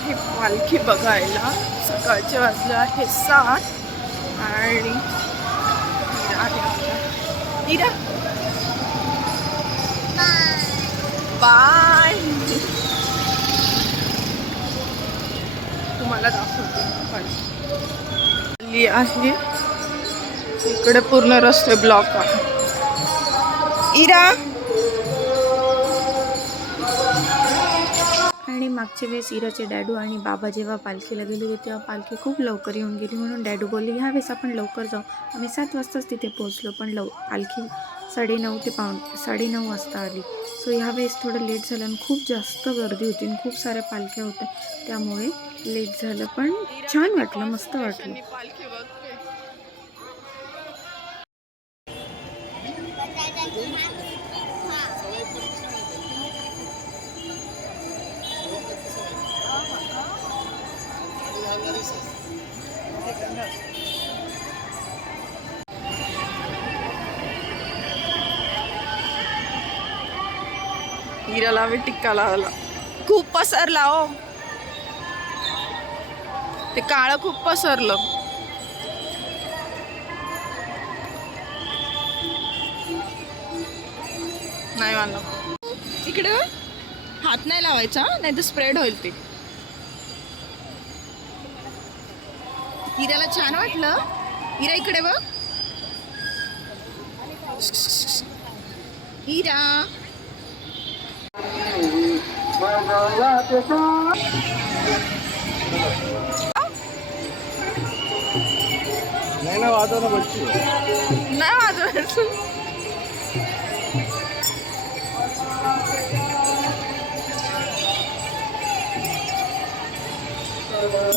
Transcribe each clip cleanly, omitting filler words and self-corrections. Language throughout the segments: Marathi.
आहे पालखी बघायला. सकाळचे वाजले आहे 7 आणि इरा बाय. तुम्हाला दाखवते पालखी आहे. इकडे पूर्ण रस्ते ब्लॉक आहे. इरा आणि मागच्या वेळेस इराचे डॅडू आणि बाबा जेव्हा पालखीला गेले होते तेव्हा पालखी खूप लवकर येऊन गेली, म्हणून डॅडू बोलले ह्यावेळेस आपण लवकर जाऊ. आम्ही 7 वाजताच तिथे पोहोचलो, पण पालखी 9:30 ते 9:30 वाजता आली. सो ह्यावेळेस थोडं लेट झालं आणि खूप जास्त गर्दी होती आणि खूप साऱ्या पालख्या होत्या, त्यामुळे लेट झालं. पण छान वाटलं, मस्त वाटलं. हिराला मी टिक्का लावला. खूप पसरला हो, ते काळं खूप पसरलं. नाही मला इकडे हात नाही लावायचा, नाही तर स्प्रेड होईल. ते हिराला छान वाटलं. हिरा इकडे बघ. हिरा नाही वाजव ना बच्ची, नाही वाजवायचं.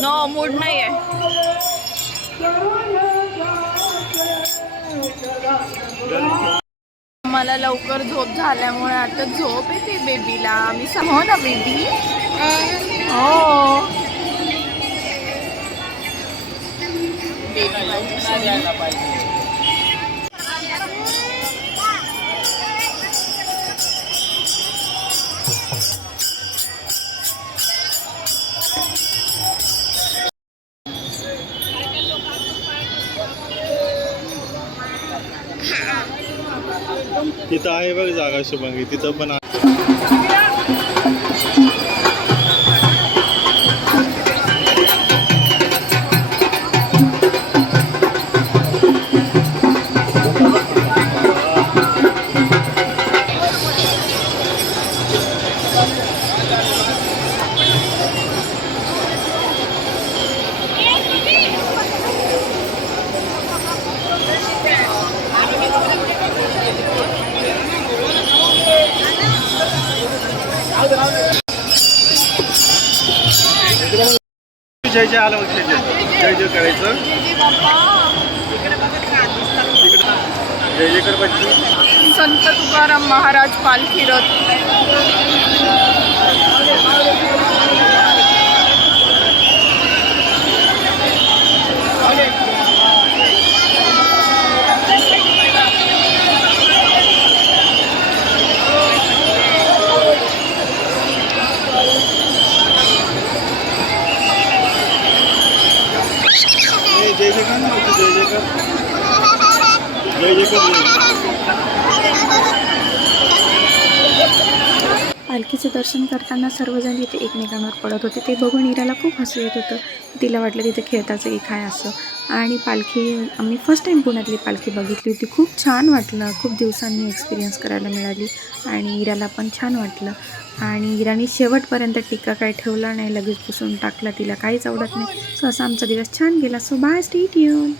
नो मूड नाही आहे. मला लवकर झोप झाल्यामुळे आता झोप येते बेबीला. मी हो ना बेबी. हो तिथं आहे बघ जागा शुभांगी, तिथं पण आहे. जय जय आलं, जय जय करायचं. जय जय कर बच्ची. संत तुकाराम महाराज पालखी रथ. जय जय कर, जय जय कर, जय जय कर. पालखीचं दर्शन करताना सर्वजण तिथे एकमेकांवर पडत होते. ते बघून इराला खूप हसू येत होतं. तिला वाटलं तिथे खेळताचं की काय असं. आणि पालखी आम्ही फर्स्ट टाईम पुण्यातली पालखी बघितली होती. खूप छान वाटलं, खूप दिवसांनी एक्सपिरियन्स करायला मिळाली आणि इराला पण छान वाटलं. आणि इराने शेवटपर्यंत टिक्का काय ठेवला नाही, लगेच पुसून टाकला. तिला काहीच आवडत नाही. सो असा आमचा दिवस छान गेला. So bye, stay tune.